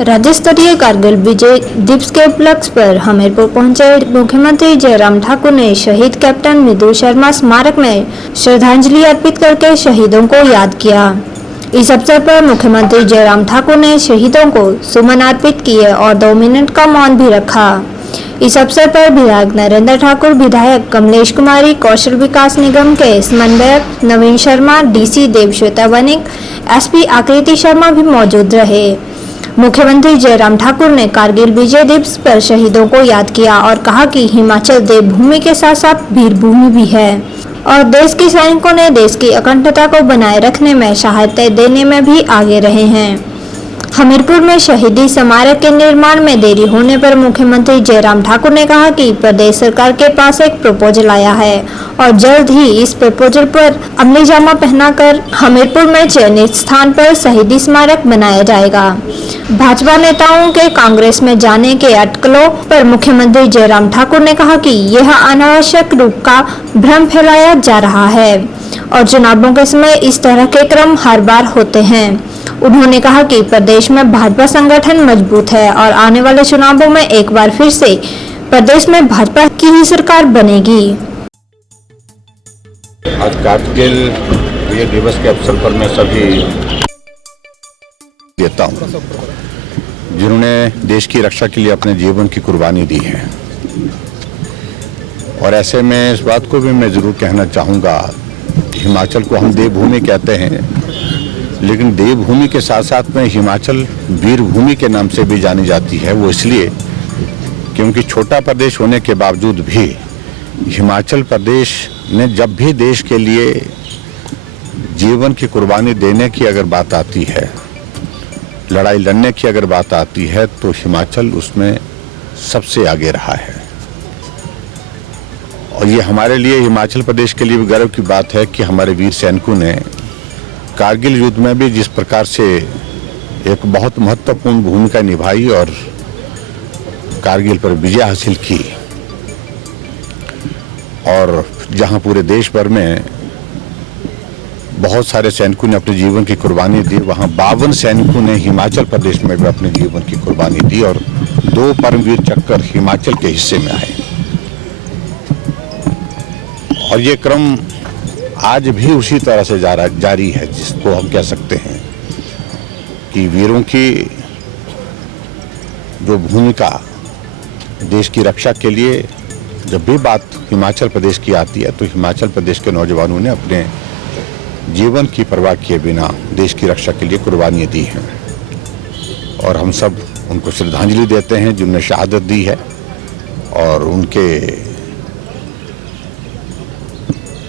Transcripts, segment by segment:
राज्य स्तरीय कारगिल विजय दिवस के उपलक्ष्य पर हमीरपुर पहुंचे मुख्यमंत्री जयराम ठाकुर ने शहीद कैप्टन मिथुन शर्मा स्मारक में श्रद्धांजलि अर्पित करके शहीदों को याद किया। इस अवसर पर मुख्यमंत्री जयराम ठाकुर ने शहीदों को सुमन अर्पित किए और 2 मिनट का मौन भी रखा। इस अवसर पर विधायक नरेंद्र ठाकुर, विधायक कमलेश कुमारी, कौशल विकास निगम के समन्वयक नवीन शर्मा, डीसी देवश्वेता वनिक, एसपी आकृति शर्मा भी मौजूद रहे। मुख्यमंत्री जयराम ठाकुर ने कारगिल विजय दिवस पर शहीदों को याद किया और कहा कि हिमाचल देवभूमि के साथ साथ वीर भूमि भी है और देश के सैनिकों ने देश की अखंडता को बनाए रखने में सहायता देने में भी आगे रहे हैं। हमीरपुर में शहीदी स्मारक के निर्माण में देरी होने पर मुख्यमंत्री जयराम ठाकुर ने कहा कि प्रदेश सरकार के पास एक प्रपोजल आया है और जल्द ही इस प्रपोजल पर अमलीजामा पहनाकर हमीरपुर में चयनित स्थान पर शहीदी स्मारक बनाया जाएगा। भाजपा नेताओं के कांग्रेस में जाने के अटकलों पर मुख्यमंत्री जयराम ठाकुर ने कहा कि यह अनावश्यक रूप का भ्रम फैलाया जा रहा है और चुनावों के समय इस तरह के क्रम हर बार होते हैं। उन्होंने कहा कि प्रदेश में भाजपा संगठन मजबूत है और आने वाले चुनावों में एक बार फिर से प्रदेश में भाजपा की ही सरकार बनेगी। आज कारगिल विजय दिवस के अवसर पर मैं सभी देता हूं जिन्होंने देश की रक्षा के लिए अपने जीवन की कुर्बानी दी है। और ऐसे में इस बात को भी मैं जरूर कहना चाहूँगा, हिमाचल को हम देवभूमि कहते हैं, लेकिन देवभूमि के साथ साथ में हिमाचल वीर भूमि के नाम से भी जानी जाती है। वो इसलिए क्योंकि छोटा प्रदेश होने के बावजूद भी हिमाचल प्रदेश ने जब भी देश के लिए जीवन की कुर्बानी देने की अगर बात आती है, लड़ाई लड़ने की अगर बात आती है, तो हिमाचल उसमें सबसे आगे रहा है। और ये हमारे लिए, हिमाचल प्रदेश के लिए भी गर्व की बात है कि हमारे वीर सैनिकों ने कारगिल युद्ध में भी जिस प्रकार से एक बहुत महत्वपूर्ण भूमिका निभाई और कारगिल पर विजय हासिल की, और जहां पूरे देश भर में बहुत सारे सैनिकों ने अपने जीवन की कुर्बानी दी, वहां 52 सैनिकों ने हिमाचल प्रदेश में भी अपने जीवन की कुर्बानी दी और 2 परमवीर चक्र हिमाचल के हिस्से में आए। और ये क्रम आज भी उसी तरह से जारी है, जिसको हम कह सकते हैं कि वीरों की जो भूमिका देश की रक्षा के लिए जब भी बात हिमाचल प्रदेश की आती है, तो हिमाचल प्रदेश के नौजवानों ने अपने जीवन की परवाह किए बिना देश की रक्षा के लिए कुर्बानियाँ दी हैं। और हम सब उनको श्रद्धांजलि देते हैं जिन्होंने शहादत दी है, और उनके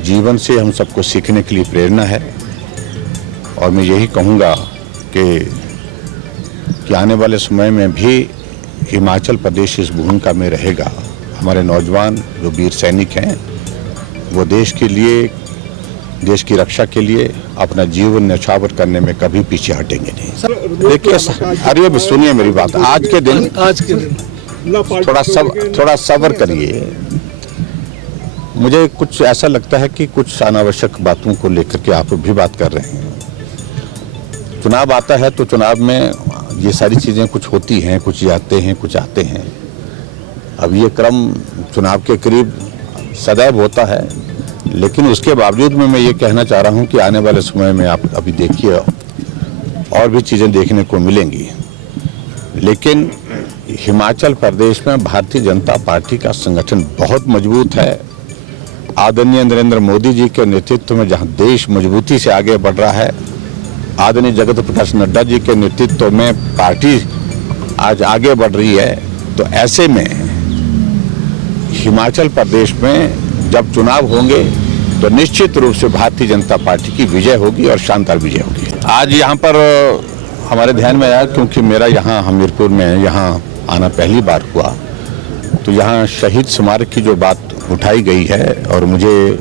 जीवन से हम सबको सीखने के लिए प्रेरणा है। और मैं यही कहूँगा कि आने वाले समय में भी हिमाचल प्रदेश इस भूमिका में रहेगा। हमारे नौजवान जो वीर सैनिक हैं, वो देश के लिए, देश की रक्षा के लिए अपना जीवन न्यौछावर करने में कभी पीछे हटेंगे नहीं। देखिए, अरे सुनिए मेरी बात, आज के दिन थोड़ा सब्र करिए। मुझे कुछ ऐसा लगता है कि कुछ अनावश्यक बातों को लेकर के आप भी बात कर रहे हैं। चुनाव आता है तो चुनाव में ये सारी चीज़ें कुछ होती हैं, कुछ जाते हैं, कुछ आते हैं। अब ये क्रम चुनाव के करीब सदैव होता है, लेकिन उसके बावजूद में मैं ये कहना चाह रहा हूँ कि आने वाले समय में आप अभी देखिए और भी चीज़ें देखने को मिलेंगी। लेकिन हिमाचल प्रदेश में भारतीय जनता पार्टी का संगठन बहुत मजबूत है। आदरणीय नरेंद्र मोदी जी के नेतृत्व में जहां देश मजबूती से आगे बढ़ रहा है, आदरणीय जगत प्रकाश नड्डा जी के नेतृत्व में पार्टी आज आगे बढ़ रही है, तो ऐसे में हिमाचल प्रदेश में जब चुनाव होंगे तो निश्चित रूप से भारतीय जनता पार्टी की विजय होगी और शानदार विजय होगी। आज यहाँ पर हमारे ध्यान में आया, क्योंकि मेरा यहाँ हमीरपुर में यहाँ आना पहली बार हुआ, तो यहाँ शहीद स्मारक की जो बात उठाई गई है और मुझे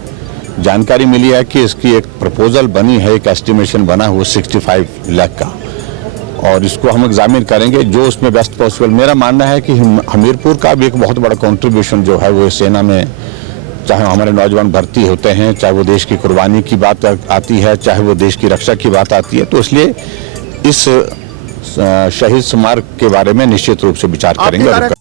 जानकारी मिली है कि इसकी एक प्रपोजल बनी है, एक एस्टिमेशन बना हुआ 65 लाख का, और इसको हम एग्जामिन करेंगे जो उसमें बेस्ट पॉसिबल। मेरा मानना है कि हमीरपुर का भी एक बहुत बड़ा कंट्रीब्यूशन जो है वो सेना में, चाहे हमारे नौजवान भर्ती होते हैं, चाहे वो देश की कुर्बानी की बात आती है, चाहे वो देश की रक्षा की बात आती है, तो इसलिए इस शहीद स्मारक के बारे में निश्चित रूप से विचार आपके करेंगे और कार्य-